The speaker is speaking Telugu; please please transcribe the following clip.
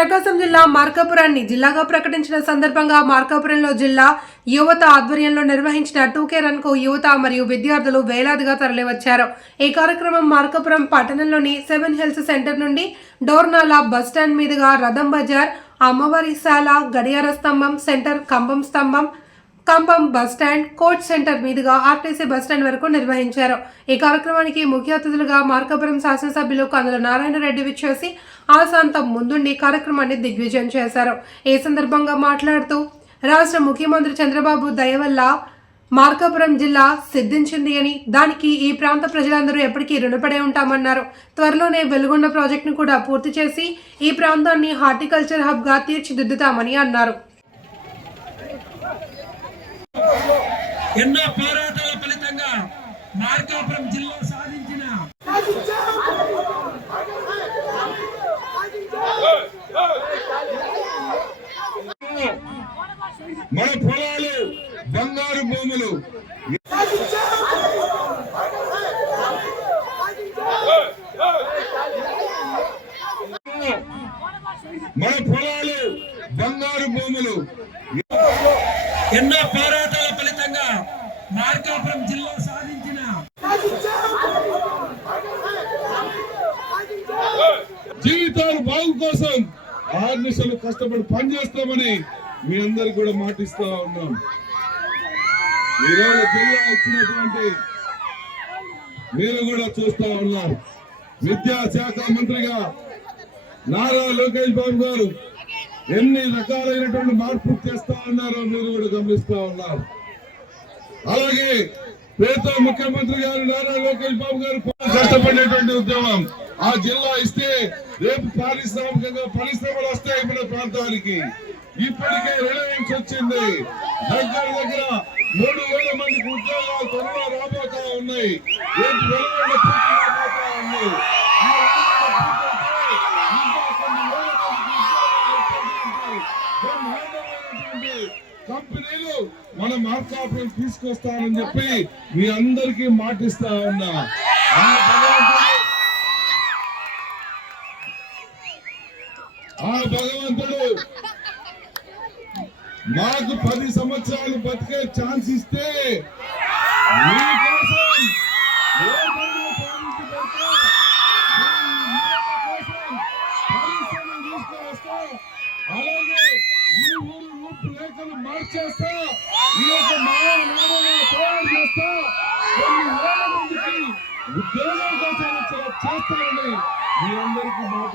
ప్రకాశం జిల్లా మార్కాపురాన్ని జిల్లాగా ప్రకటించిన సందర్భంగా మార్కాపురంలో జిల్లా యువత ఆధ్వర్యంలో నిర్వహించిన 2K రన్ కు యువత మరియు విద్యార్థులు వేలాదిగా తరలివచ్చారు. ఈ కార్యక్రమం మార్కాపురం పట్టణంలోని 7 హిల్స్ సెంటర్ నుండి డోర్నాల బస్టాండ్ మీదుగా రథం బజార్, అమ్మవారి శాల, గడియార స్తంభం సెంటర్, కంబం బస్టాండ్, కోచ్ సెంటర్ మీదుగా ఆర్టీసీ బస్టాండ్ వరకు నిర్వహించారు. ఈ కార్యక్రమానికి ముఖ్య అతిథులుగా మార్కాపురం శాసనసభ్యులు కందుల నారాయణ రెడ్డి విచ్చేసి ఆశాంతం ముందుండి కార్యక్రమాన్ని దిగ్విజయం చేశారు. ఈ సందర్భంగా మాట్లాడుతూ రాష్ట్ర ముఖ్యమంత్రి చంద్రబాబు దయ వల్ల మార్కాపురం జిల్లా సిద్ధించింది అని, దానికి ఈ ప్రాంత ప్రజలందరూ ఎప్పటికీ రుణపడే ఉంటామన్నారు. త్వరలోనే వెలుగొండ ప్రాజెక్టును కూడా పూర్తి చేసి ఈ ప్రాంతాన్ని హార్టికల్చర్ హబ్ గా తీర్చిదిద్దుతామని అన్నారు. ఎన్నో పోరాటాల ఫలితంగా మార్కాపురం జిల్లా సాధించిన మన పొలాలు బంగారు భూములు, మన పొలాలు బంగారు భూములు. ఎన్నో పోరాటాల ఫలితంగా మార్కాపురం జిల్లా సాధించిన జీవితాలు బాగు కోసం ఆర్నిశలు కష్టపడి పనిచేస్తామని మీ అందరికి కూడా మాటిస్తా ఉన్నాం. ఈరోజు జిల్లా ఇచ్చినటువంటి మీరు కూడా చూస్తా ఉన్నారు. విద్యాశాఖ మంత్రిగా నారా లోకేష్ బాబు గారు ఎన్ని రకాలైనటువంటి మార్పులు చేస్తా ఉన్నారో మీరు కూడా గమనిస్తా ఉన్నారు. అలాగే పేద ముఖ్యమంత్రి గారు నారా లోకేష్ బాబు గారు కష్టపడేటువంటి ఉద్యమం ఆ జిల్లా ఇస్తే రేపు పారిశ్రామికంగా పరిశ్రమలు వస్తాయి మన ప్రాంతానికి. ఇప్పటికే రిలయన్స్ వచ్చింది. దగ్గర 3,000 మందికి ఉద్యోగాలు త్వరలో రాబోతా ఉన్నాయి. రేపు వెలువడ పూర్తి ఉన్నాయి. కంపెనీలు మన మార్కాపురం తీసుకొస్తానని చెప్పి మీ అందరికీ మాటిస్తా ఉన్నా. ఆ భగవంతుడు మాకు 10 సంవత్సరాలు బతికే ఛాన్స్ ఇస్తే మీకోసం అలాగే ఈ ఊరు రూపురేఖలు మార్చేస్తా, ఈ యొక్క మహానాడుగా తయారు చేస్తా, కొన్ని వేల మందికి ఉద్యోగం కోసం చేస్తారని మీ అందరికీ మాట